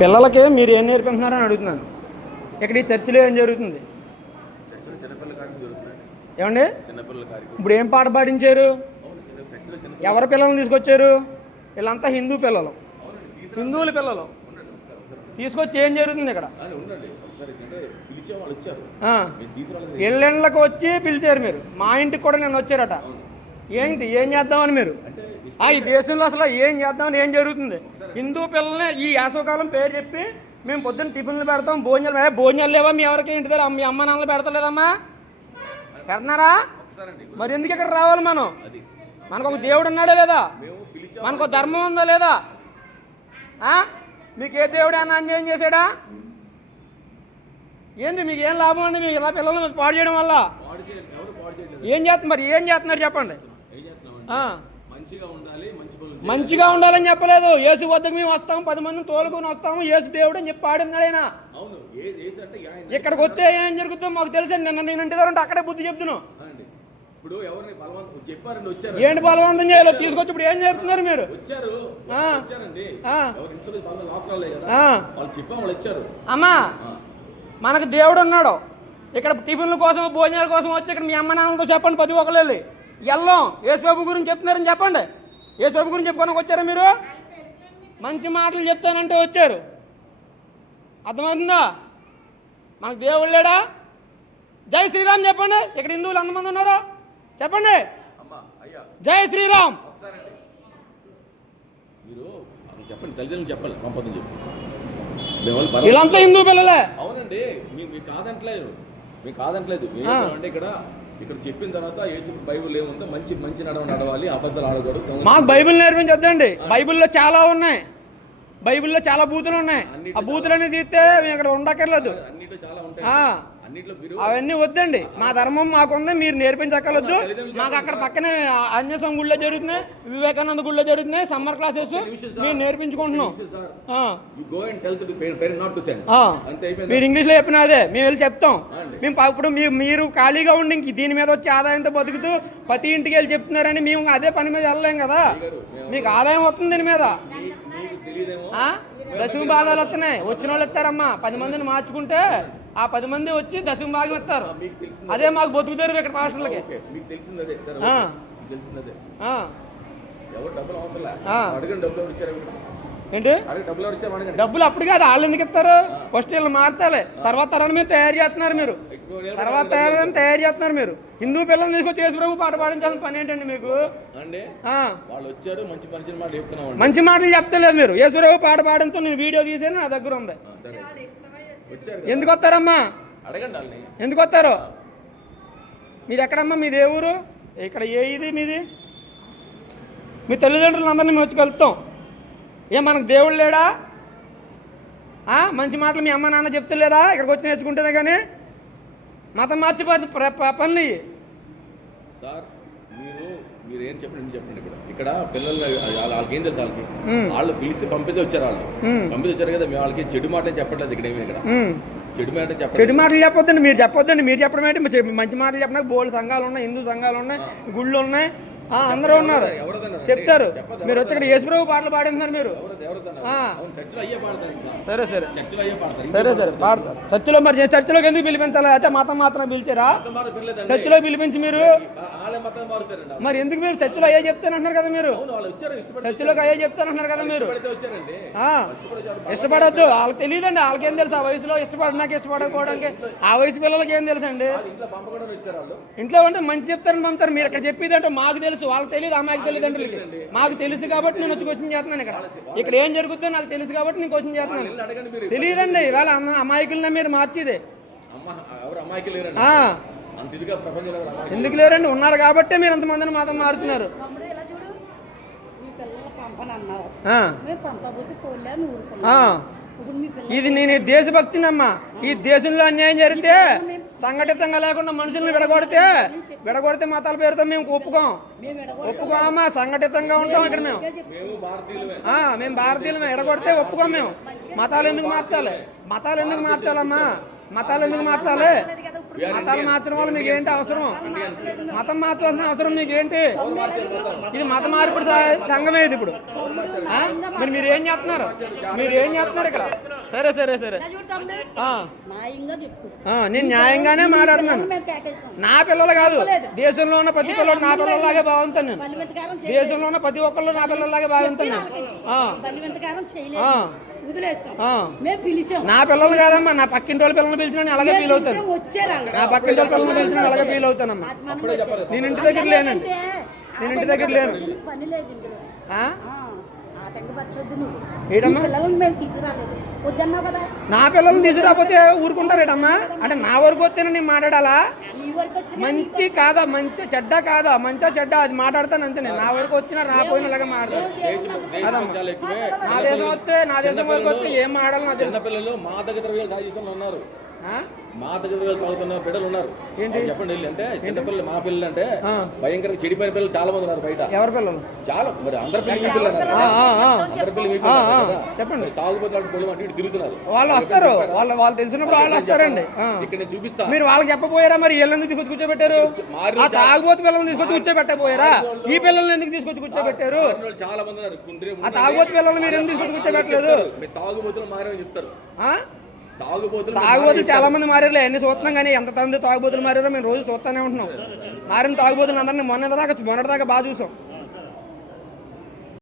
పిల్లలకి మీరు ఏం నేర్పిస్తున్నారని అడుగుతున్నాను. ఇక్కడ ఈ చర్చిలో ఏం జరుగుతుంది? ఏమండి? ఇప్పుడు ఏం పాట పాడించారు? ఎవరి పిల్లల్ని తీసుకొచ్చారు? వీళ్ళంతా హిందూ పిల్లలు. హిందువుల పిల్లలు. తీసుకొచ్చి ఏం జరుగుతుంది ఇక్కడ? ఇళ్ళకి వచ్చి పిలిచారు మీరు. మా ఇంటికి కూడా నేను వచ్చారట. ఏంటి? ఏం చేద్దామని మీరు? ఆ, ఈ దేశంలో అసలు ఏం చేద్దామని ఏం జరుగుతుంది? హిందూ పిల్లల్ని ఈ వేసవకాలం పేరు చెప్పి మేము పొద్దున్న టిఫిన్లు పెడతాం భోజనాలు పెడతాం. భోజనాలు లేవా? మీ ఎవరికి ఇంటి దగ్గర? మీ అమ్మ నాన్నలు పెడతలేదమ్మా? పెడుతున్నారా? ఒకసారండి మరి ఎందుకు ఇక్కడ రావాలి మనం? మనకు ఒక దేవుడు ఉన్నాడా లేదా? మనకు ధర్మం ఉందా లేదా? మీకు ఏ దేవుడు అన్న అన్యాయం చేశాడా? ఏంది మీకు ఏం లాభం అండి? మీకు ఇలా పిల్లల్ని పాడు చేయడం వల్ల? ఏం చేస్తున్నారు మరి ఏం చేస్తున్నారు చెప్పండి. మంచిగా ఉండాలని చెప్పలేదు. యేసు వద్దకు మేము వస్తాము పది మందిని తోలుకొని వస్తాము యేసు దేవుడు అని చెప్పి పాడినాడు ఆయన అంటే ఇక్కడికి వస్తే ఏం జరుగుతుందో మాకు తెలుసు నిన్న నేను ఉంటే అక్కడే బుద్ధి చెప్తున్నాను అండి ఇప్పుడు ఎవరిని బలవంతం చెప్పారండి వచ్చారు ఏంటి బలవంతం చేయాలో తీసుకొచ్చి ఇప్పుడు ఏం చేస్తున్నారు మీరు? వచ్చారు. వచ్చారండి. ఆ. ఎవరి ఇంట్లో బలం లాక్ రాలే కదా. ఆ. వాళ్ళు చెప్పాం వాళ్ళు వచ్చారు. అమ్మా. మనకు దేవుడు ఉన్నాడు. ఇక్కడ టిఫిన్ల కోసం భోజనాల కోసం వచ్చి ఇక్కడ మీ అమ్మ నాన్నలతో చెప్పండి ప్రతి ఒక్కరు ఎల్లం. యేసుబాబు గురించి చెప్తున్నారని చెప్పండి. యేసుబాబు గురించి చెప్పుకోడానికి వచ్చారా మీరు? మంచి మాటలు చెప్తానంటే వచ్చారు. అర్థమవుతుందా? మనకు దేవుడు లేడా? జై శ్రీరామ్ చెప్పండి. ఇక్కడ హిందువులు ఎంతమంది ఉన్నారు? చెప్పండి. జై శ్రీరామ్. మీరు చెప్పండి తల్లిదండ్రులు చెప్పాలి. పంపదని చెప్పి. వీళ్ళంతా హిందూ పిల్లలే. అవునండి మీకు కాదంటలేదు కాదంటలేదు మేము ఆ. అంటే ఇక్కడ ఇక్కడ చెప్పిన తర్వాత యేసు బైబుల్ ఏముందో మంచి మంచి నడవ నడవాలి అబద్ధాలు ఆడకూడదు మాకు బైబిల్ నేర్పించొద్దండి బైబిల్లో చాలా ఉన్నాయి. బైబిల్లో చాలా బూతులు ఉన్నాయి. ఆ బూతులన్నీ తీస్తే మేము ఇక్కడ ఉండక్కర్లేదు. అన్నిట్లో చాలా ఉంటాయి. అవన్నీ వద్దండి. మా ధర్మం మాకుంది మీరు నేర్పించక్కర్లొద్దు మాకు అక్కడ పక్కనే అన్యసం గుళ్ళో జరుగుతున్నాయి వివేకానంద గుళ్ళో జరుగుతున్నాయి సమ్మర్ క్లాసెస్. మేము నేర్పించుకుంటున్నాం. మీరు ఇంగ్లీష్లో చెప్పిన అదే మేము వెళ్ళి చెప్తాం. మేము ఇప్పుడు మీరు ఖాళీగా ఉండి ఇంక దీని మీద వచ్చి ఆదాయంతో బతుకుతూ ప్రతి ఇంటికి వెళ్ళి చెప్తున్నారని మేము అదే పని మీద వెళ్ళలేం కదా. మీకు ఆదాయం వస్తుంది దీని మీద? దశమ భాగాలు వస్తున్నాయి. వచ్చిన వాళ్ళు ఇస్తారమ్మా పది మందిని మార్చుకుంటే ఆ పది మంది వచ్చి దశమ భాగం ఇస్తారు అదే మాకు బతుకుతారు ఇక్కడ పాస్టర్లకి. మీకు తెలిసింది అదే తెలిసింది అదే. ఎవరు డబ్బులు అవసరం. అడగండి డబ్బులు ఇచ్చారు ఏంటి? డబ్బులు అప్పుడు కాదు వాళ్ళు ఎందుకు ఇస్తారు? ఫస్ట్ వీళ్ళు మార్చాలి. తర్వాత తరాన్ని మీరు తయారు చేస్తున్నారు మీరు. తర్వాత తయారు తయారు చేస్తున్నారు మీరు. హిందూ పిల్లల్ని తీసుకొచ్చి యేసు ప్రభు పాట పాడించాల్సిన పని ఏంటండి మీకు? అండి ఆ, వాళ్ళు వచ్చారు మంచి మంచి మాట చెప్తున్నాం మంచి మాటలు చెప్తలేదు మీరు. యేసు ప్రభు పాట పాడంతో నేను వీడియో తీసాను నా దగ్గర ఉంది. సరే. వచ్చారు కదా. ఎందుకు వస్తారమ్మా? అడగండి ఎందుకు వస్తారు? మీది ఎక్కడమ్మా? మీది ఏ ఊరు? ఇక్కడ ఏ ఇది మీది? మీ తల్లిదండ్రులు అందరినీ మేము వచ్చి కలుపుతాం. ఏ మనకు దేవుడు లేడా? ఆ, మంచి మాటలు మీ అమ్మ నాన్న చెప్తలేదా? ఇక్కడికి వచ్చి నేర్చుకుంటేనే కానీ మతం మార్చి పనులు. సార్ మీరు మీరు ఏం చెప్పండి చెప్పండి ఇక్కడ? ఇక్కడ పిల్లలు వాళ్ళ- వాళ్ళకి ఏం తెలుసు వాళ్ళకి. వాళ్ళు పిలిచి పంపితే వచ్చారు వాళ్ళు. పంపితే వచ్చారు కదా మేము వాళ్ళకి చెడు మాట చెప్పట్లేదు ఇక్కడ ఏమి ఇక్కడ. చెడు మాట చెప్పండి చెడు మాటలు చెప్పొద్దండి మీరు చెప్పొద్దండి మీరు చెప్పడం ఏంటి? మంచి మాటలు చెప్పడానికి బోల్డ్ సంఘాలు ఉన్నాయి హిందూ సంఘాలు ఉన్నాయి గుళ్ళు ఉన్నాయి అందరూ ఉన్నారు. చెప్తారు. మీరు వచ్చి ఇక్కడ యేసుప్రభు పాటలు పాడిందని మీరు. సరే సరే. చర్చిలో సరే సరే. పాడతారు చర్చిలో మరి చర్చిలోకి ఎందుకు పిలిపించాలి? అయితే మతం మాత్రం పిలిచారా? చర్చిలో పిలిపించి మీరు? మరి ఎందుకు మీరు చర్చిలో అయ్యే చెప్తానంటున్నారు కదా మీరు? చర్చిలోకి అయ్యే చెప్తానంటున్నారు కదా మీరు? ఇష్టపడద్దు ఇష్టపడొద్దు. వాళ్ళకి తెలియదండి. వాళ్ళకేం తెలుసు ఆ వయసులో? ఇష్టపడడానికి ఇష్టపడకపోవడానికి. ఆ వయసు పిల్లలకి ఏం తెలుసు అండి ఇంట్లో అంటే మంచి చెప్తారని పంపుతారు. మీరు అక్కడ చెప్పేది అంటే మాకు తెలుసు. వాళ్ళకి తెలియదు అమ్మాయికి తల్లిదండ్రులకి మాకు తెలుసు కాబట్టి నేను వచ్చి కోచింగ్ చేస్తున్నాను ఇక్కడ. ఇక్కడ ఏం జరుగుతుందో నాకు తెలుసు కాబట్టి నేను కోచింగ్ చేస్తున్నాను. వెళ్ళి అడగండి మీరు. తెలియదండి ఇవాళ అమ్మ అమాయకులనే మీరు మార్చేది. ఎందుకు లేరండి? ఉన్నారు కాబట్టి మీరు ఎంతమందిని మాత్రం మారుతున్నారు. మేము పంపబోతే పోలే. ఊరుకున్నాం. పిల్లలు ఇది నేను దేశభక్తినమ్మా. ఈ దేశంలో అన్యాయం జరిగితే సంఘటితంగా లేకుండా మనుషులను విడగొడితే విడగొడితే మతాల పేరుతో మేము ఒప్పుకోం. మేము ఒప్పుకోమా? సంఘటితంగా ఉంటాం ఇక్కడ మేము. మేము భారతీయులమే. విడగొడితే ఒప్పుకోం మేము. మతాలు ఎందుకు మార్చాలి? మతాలు ఎందుకు మార్చాలమ్మా? మతాలు ఎందుకు మార్చాలి? మతాలు. మార్చడం వల్ల మీకు ఏంటి అవసరం? మతం మార్చాల్సిన అవసరం మీకు ఏంటి. ఇది మత మార్పిడి స- సంఘమే ఇది ఇప్పుడు? మరి మీరు ఏం చేస్తున్నారు? మీరు ఏం చేస్తున్నారు ఇక్కడ? సరే సరే సరే. నేను న్యాయంగానే మాట్లాడుతున్నాను. నా పిల్లలు కాదు. దేశంలో ఉన్న ప్రతి పిల్లలు నా పిల్లలాగే బాగుంటాను నేను. దేశంలో ఉన్న ప్రతి ఒక్కళ్ళు నా పిల్లలాగే బాగుంటాను నా పిల్లలు కాదమ్మా నా పక్కింటి వాళ్ళ పిల్లల్ని పిలిచిన అలాగే ఫీల్ అవుతాను. నా పక్కింటి వాళ్ళ పిల్లల్ని పిలిచిన అలాగే ఫీల్ అవుతానమ్మా. నేను ఇంటి దగ్గర లేనండి. నేను ఇంటి దగ్గర లేను పని లేదు ఇందులో. ఆ? ఆ, ఆటంకపరచొద్దు నువ్వు. ఏటమ్మా? నీ పిల్లల్ని తీసుకురాకపోతే ఊరుకుంటారేటమ్మా? అంటే నా వరకు వస్తేనే నేను మాట్లాడాలా? నీ వరకు వచ్చిన మంచి కాదా మంచి చెడ్డ కాదా? మంచిగా చెడ్డ? అది మాట్లాడతాను అంతే నేను నా వరకు వచ్చినా రాపోయినా అలాగే మాట్లాడతాను నా దేశం వస్తే నా దేశం వరకు వస్తే ఏం మాట్లాడాలి నా చిన్నపిల్లలు మాదక ద్రవ్యాలు సాగిస్తున్న మాదక ద్రవ్యాలు తాగుతున్న బిడ్డలు ఉన్నారు. చెప్పండి వెళ్ళి అంటే చిన్నపిల్లలు మా పిల్లలు అంటే. భయంకరంగా చెడిపోయిన పిల్లలు చాలా మంది ఉన్నారు బయట. ఎవరి పిల్లలు? చాలా మరి అందరి పిల్లలు మీ పిల్లలు. అందరి పిల్లలు మీ పిల్లలు. చెప్పండి. లాంటి పిల్లలు అటు ఇటు తిరుగుతున్నారు. వాళ్ళు వస్తారు. వాళ్ళు వాళ్ళు తెలిసినప్పుడు వాళ్ళు వస్తారండి. ఇక్కడ నేను చూపిస్తా. మీరు వాళ్ళకి చెప్పపోయారా మరి? వీళ్ళని తీసుకొచ్చి కూర్చోబెట్టారు? తాగుబోతు పిల్లల్ని తీసుకొచ్చి కూర్చోబెట్టపోయారా ఈ పిల్లల్ని ఎందుకు తీసుకొచ్చి కూర్చోబెట్టారు? చాలా మంది ఉన్నారు. కుండ్రి ఆ తాగుబోతు పిల్లల్ని మీరు ఎందుకు తీసుకొచ్చి కూర్చోబెట్టలేదు? మీరు తాగుబోతులు మారని చెప్తారు. ఆ? తాగుబోతులు తాగుబోతులు చాలా మంది మారారులే. అన్ని చూస్తున్నాం కానీ ఎంత మంది తాగుబోతులు మారారో మేము రోజు చూస్తూనే ఉంటున్నాం. మారిన తాగుబోతులు అందరినీ మొన్న దాకా మొన్నటి దాకా బాగా చూసాం.